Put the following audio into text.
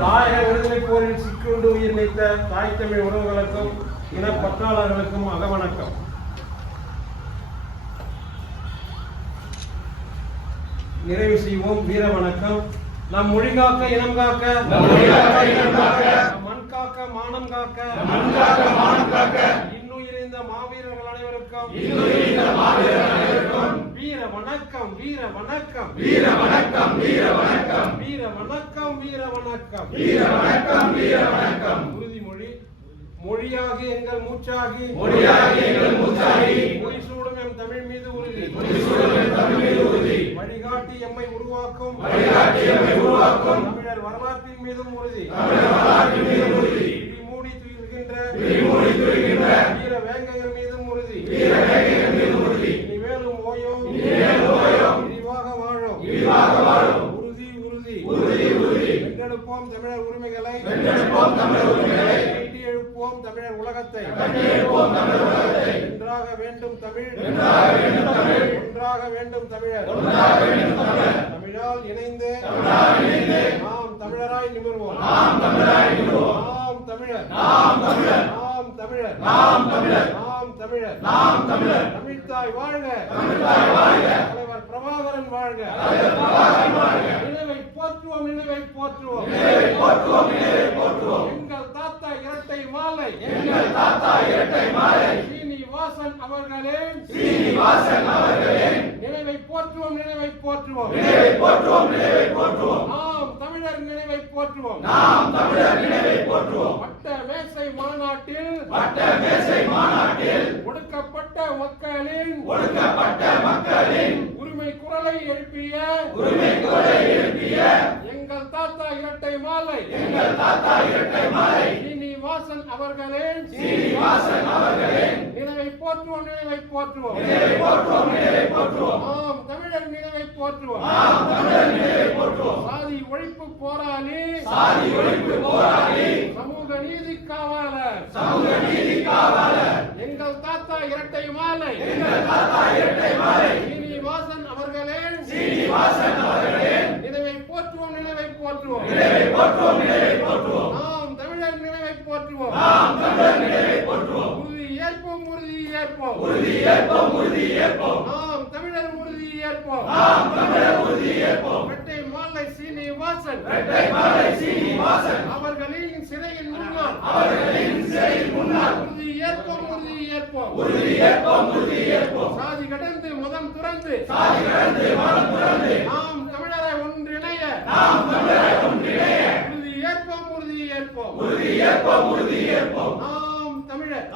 தாயக விடுதலை போரில் சிக்குண்டு உயிர் நீத்த தாய் தமிழ் உறவுகளுக்கும் இன பற்றாளர்களுக்கும் அகவணக்கம் நிறைவு செய்வோம் வீர வணக்கம் நம் மொழி காக்க இனம் காக்க மண் காக்க மானம் காக்க மண் காக்க, மானம் காக்க, இன்னுயிரிந்த மாவீரர்கள் அனைவருக்கும் வணக்கம் வீர வணக்கம். வீர வணக்கம் வீர வணக்கம். வீர வணக்கம் வீர வணக்கம். வீர வணக்கம் வீர வணக்கம். உறுதிமொழி மொழியாகி எங்கள் மூச்சாகி. மொழியாகி எங்கள் மூச்சாகி. முடிசூடும் எம் தமிழ் மீது உறுதி முடிசூடும் எம் தமிழ் மீது உறுதி வழிகாட்டி எம்மை உருவாக்கும். வழிகாட்டி எம்மை உருவாக்கும். தமிழர் வரலாற்றின் மீதும் உறுதி தமிழர் வரலாற்றின் மீது உறுதி மூடி துயில்கின்ற. விழிமூடி துயில்கின்ற. உறுதி உறுதி. உறுதி உறுதி. வென்றெடுப்போம் தமிழர் உரிமைகளை. வென்றெடுப்போம் தமிழர் உரிமைகளை. கட்டி எழுப்போம் தமிழர் உலகத்தை. கட்டியெழுப்போம் தமிழர் உலகத்தை. ஒன்றாக வேண்டும் தமிழ். ஒன்றாக வேண்டும் தமிழ். ஒன்றாக வேண்டும் தமிழர். ஒன்றாக வேண்டும் தமிழர். தமிழால் இணைந்து தமிழால் இணைந்து நாம் தமிழராய் நிமிர்வோம். நாம் தமிழராய் நிறுவோம் நாம் தமிழர். நாம் தமிழர். நாம் தமிழர். நாம் தமிழர். நாம் தமிழர். நாம் தமிழர். தமிழ்த்தாய் வாழ்க. தமிழ்தாய் வாழ்க. பிரபாகரன் வாழ்க. நினைவை போற்றுவோம் நினைவை போற்றுவோம். போற்றுவோம் நினைவை போற்றுவோம் எங்கள் தாத்தா இரட்டை மாலை. எங்கள் தாத்தா இரட்டை மாலை சீனிவாசன் அவர்களே. சீனிவாசன் அவர்களே நினைவை போற்றுவோம் நினைவை போற்றுவோம். நினைவை போற்றுவோம் நினைவை போற்றுவோம் நாம் தமிழர் நினைவை போற்றுவோம். நாம் தமிழர் நினைவை போற்றுவோம் வட்ட மேசை மாநாட்டில் வட்ட மேசை மாநாட்டில் ஒடுக்கப்பட்ட மக்களின் ஒடுக்கப்பட்ட மக்களின் குரலை எழுப்பிய உரிமை குரலை எழுப்பிய எங்கள் தாத்தா இரட்டை மாலை. எங்கள் தாத்தா இரட்டை மாலை. சீனிவாசன் அவர்களே. சீனிவாசன் அவர்களே. நினைவை போற்றுவோம் நினைவை போற்றுவோம். நினைவை போற்றுவோம் நினைவை போற்றுவோம். நாம் தமிழர் நினைவை போற்றுவோம். நாம் தமிழர் நினைவை போற்றுவோம். சாதி ஒழிப்பு போராளி. சாதி ஒழிப்பு போராளி. சமூக நீதி காவலர். சமூக நீதி காவலர். எங்கள் தாத்தா இரட்டை மாலை. எங்கள் தாத்தா இரட்டை மாலை சீனிவாசன் அவர்களே சீனிவாசன் அவர்களே நினைவை போற்றுவோம் நினைவை போற்றுவோம் நினைவை போற்றுவோம். போற்றுவோம் நாம் தமிழர் நினைவை போற்றுவோம். நாம் தமிழர் நினைவை போற்றுவோம். உறுதி ஏற்போம் உறுதி ஏற்போம். உறுதி ஏற்போம் உறுதி ஏற்போம். நாம் தமிழர் உறுதி ஏற்போம். நாம் தமிழர் உறுதி ஏற்போம். இரட்டை மாலை சீனிவாசன். இரட்டை மாலை சீனிவாசன். அவர்களின் சிறையின் முன்னால். அவர்களின் சிறையில் முன்னால். உறுதி ஏற்போம் உறுதி ஏற்போம். உறுதி ஏற்போம் உறுதி ஏற்போம். சாதி கடந்து மதம் துறந்து. சாதி கடந்து மனம் உறுதியேற்போம் உறுதியேற்போம் நாம் தமிழர்.